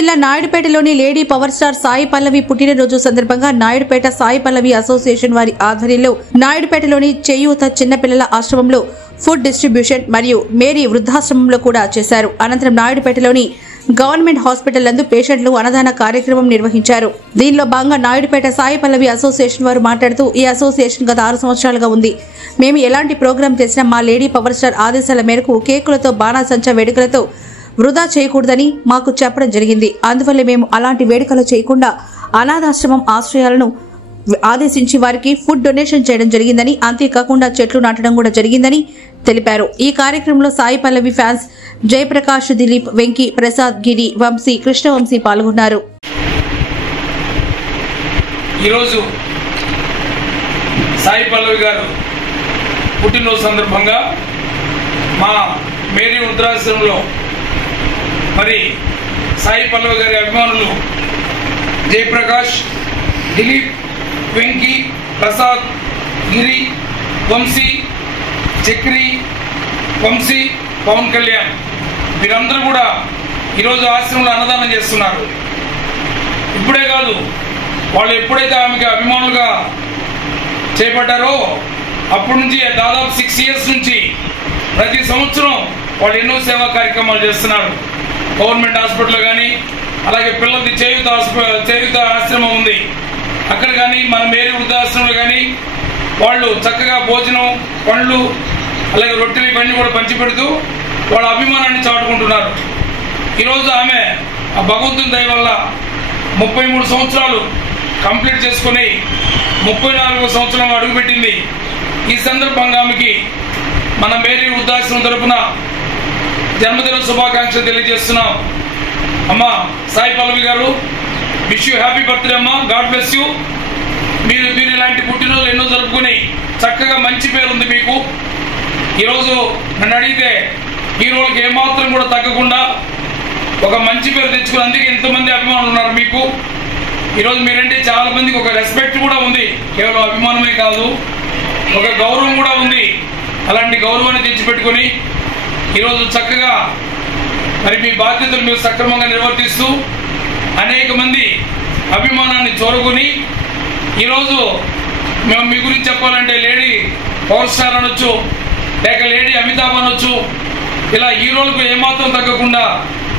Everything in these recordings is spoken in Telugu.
జిల్లా నాయుడుపేటలోని lady power star Sai Pallavi పుట్టినరోజు సందర్భంగా నాయుడుపేట సాయి పల్లవి అసోసియేషన్ వారి ఆధ్వర్యంలో నాయుడుపేటలోని చేయూత చిన్నపిల్లల ఆశ్రమంలో ఫుడ్ డిస్ట్రిబ్యూషన్ మరియు మేరీ వృద్ధాశ్రమంలో కూడా చేశారు. అనంతరం నాయుడుపేటలోని గవర్నమెంట్ హాస్పిటల్ నందు పేషెంట్లు అన్నదాన కార్యక్రమం నిర్వహించారు. దీనిలో భాగంగా నాయుడుపేట సాయి పల్లవి అసోసియేషన్ వారు మాట్లాడుతూ, ఈ అసోసియేషన్ గత 6 సంవత్సరాలుగా ఉంది. మేము ఎలాంటి ప్రోగ్రాం చేసినా మా లేడీ పవర్ స్టార్ ఆదేశాల మేరకు కేకులతో బాణాసంచా వేడుకలతో వృధా చేయకూడదని మాకు చెప్పడం జరిగింది. అందువల్ల మేము అలాంటి వేడుకలు చేయకుండా అనాథాశ్రమం ఆశ్రయాలను ఆదేశించి వారికి ఫుడ్ డొనేషన్ చేయడం జరిగిందని, అంతేకాకుండా చెట్లు నాటడం కూడా జరిగిందని తెలిపారు. ఈ కార్యక్రమంలో సాయి పల్లవి ఫ్యాన్స్ జయప్రకాష్, దిలీప్, వెంకీ, ప్రసాద్, గిరి, వంశీ, కృష్ణవంశీ పాల్గొన్నారు. ఈరోజు సాయి పల్లవి గారు పుట్టినరోజు సందర్భంగా మా మేరీ వృద్ధాశ్రమంలో మరి సాయి పల్లవి గారి అభిమానులు జయప్రకాష్, దిలీప్, వెంకీ, ప్రసాద్, గిరి, వంశీ, చక్రి, వంశీ, పవన్ కళ్యాణ్ వీరందరూ కూడా ఈరోజు ఆశ్రమంలో అన్నదానం చేస్తున్నారు. ఇప్పుడే కాదు, వాళ్ళు ఎప్పుడైతే ఆమెకి అభిమానులుగా చేపట్టారో అప్పటి నుంచి దాదాపు 6 years నుంచి ప్రతి సంవత్సరం వాళ్ళు ఎన్నో సేవా కార్యక్రమాలు చేస్తున్నారు. గవర్నమెంట్ హాస్పిటల్లో కానీ, అలాగే పిల్లలది చేయూత ఆశ్రమం ఉంది అక్కడ కానీ, మన మేరీ వృద్ధాశ్రమంలో కానీ వాళ్ళు చక్కగా భోజనం, పండ్లు, అలాగే రొట్టెలు ఇవన్నీ కూడా పంచిపెడుతూ వాళ్ళ అభిమానాన్ని చాటుకుంటున్నారు. ఈరోజు ఆమె ఆ భగవంతుని దయ వల్ల 33 సంవత్సరాలు కంప్లీట్ చేసుకుని 34వ సంవత్సరం అడుగుపెట్టింది. ఈ సందర్భంగా ఆమెకి మన మేరీ వృద్ధాశ్రమం తరఫున జన్మదిన శుభాకాంక్షలు తెలియజేస్తున్నాం. అమ్మా సాయి పల్లవి గారు, విష్ యూ హ్యాపీ బర్త్డే అమ్మా, గాడ్ బ్లెస్ యూ. మీరు ఇలాంటి పుట్టినరోజులు ఎన్నో జరుపుకుని చక్కగా మంచి పేరు ఉంది మీకు. ఈరోజు నన్ను అడిగితే హీరోలకు ఏమాత్రం కూడా తగ్గకుండా ఒక మంచి పేరు తెచ్చుకుని, అందుకే ఎంతమంది అభిమానులు ఉన్నారు మీకు. ఈరోజు మీరంటే చాలా మందికి ఒక రెస్పెక్ట్ కూడా ఉంది, కేవలం అభిమానమే కాదు, ఒక గౌరవం కూడా ఉంది. అలాంటి గౌరవాన్ని తెచ్చిపెట్టుకుని ఈరోజు చక్కగా మరి మీ బాధ్యతలు మీరు సక్రమంగా నిర్వర్తిస్తూ అనేక మంది అభిమానాన్ని చూరగొని ఈరోజు మేము మీ గురించి చెప్పాలంటే లేడీ పవర్ స్టార్ అనొచ్చు, లేక లేడీ అమితాబ్ అనొచ్చు, ఇలా హీరోలకు ఏమాత్రం తగ్గకుండా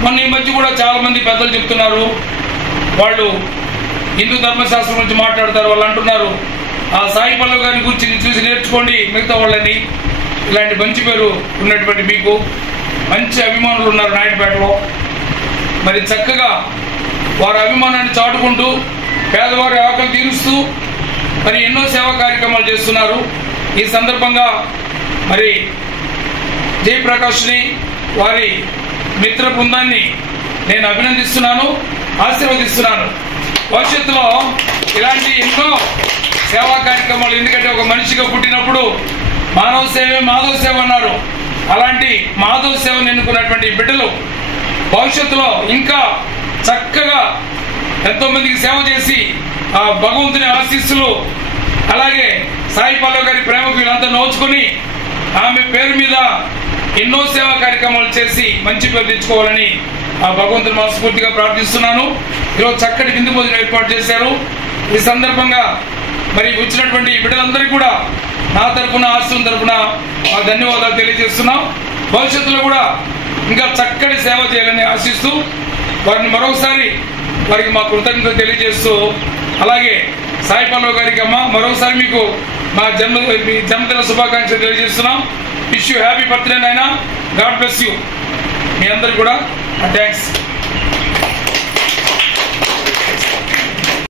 మొన్న ఈ మధ్య కూడా చాలా మంది పెద్దలు చెప్తున్నారు, వాళ్ళు హిందూ ధర్మశాస్త్రం గురించి మాట్లాడతారు. వాళ్ళు అంటున్నారు ఆ సాయి పల్లవి గారి గురించి చూసి నేర్చుకోండి మిగతా వాళ్ళని. ఇలాంటి మంచి పేరు ఉన్నటువంటి మీకు మంచి అభిమానులు ఉన్నారు నాయుడుపేటలో. మరి చక్కగా వారి అభిమానాన్ని చాటుకుంటూ పేదవారి ఆకలి తీరుస్తూ మరి ఎన్నో సేవా కార్యక్రమాలు చేస్తున్నారు. ఈ సందర్భంగా మరి జయప్రకాష్ని, వారి మిత్ర బృందాన్ని నేను అభినందిస్తున్నాను, ఆశీర్వదిస్తున్నాను. భవిష్యత్తులో ఇలాంటి ఎన్నో సేవా కార్యక్రమాలు, ఎందుకంటే ఒక మనిషిగా పుట్టినప్పుడు మానవ సేవే మాధవ సేవ అన్నారు. అలాంటి మాధవ సేవను ఎన్నుకున్నటువంటి బిడ్డలు భవిష్యత్తులో ఇంకా చక్కగా ఎంతో మందికి సేవ చేసి ఆ భగవంతుని ఆశీస్సులు, అలాగే సాయి పల్లవి గారి ప్రేమకు వీళ్ళంతా నోచుకొని ఆమె పేరు మీద ఎన్నో సేవా కార్యక్రమాలు చేసి మంచి పేరు తెచ్చుకోవాలని ఆ భగవంతుని మనస్ఫూర్తిగా ప్రార్థిస్తున్నాను. ఈరోజు చక్కటి విందు భోజనం ఏర్పాటు చేశారు. ఈ సందర్భంగా మరి వచ్చినటువంటి బిడ్డలందరికీ కూడా నా తరఫున, ఆశ్రమం తరఫున మా ధన్యవాదాలు తెలియజేస్తున్నాం. భవిష్యత్తులో కూడా ఇంకా చక్కటి సేవ చేయాలని ఆశిస్తూ వారిని మరొకసారి వారికి మా కృతజ్ఞతలు తెలియజేస్తూ, అలాగే సాయి పల్లవి గారికి అమ్మ మరొకసారి మీకు మా జన్మదిన శుభాకాంక్షలు తెలియజేస్తున్నాం. విష్ యూ హ్యాపీ బర్త్డే నాయనా, గాడ్ బ్లెస్ యూ. మీ అందరికి కూడా థ్యాంక్స్.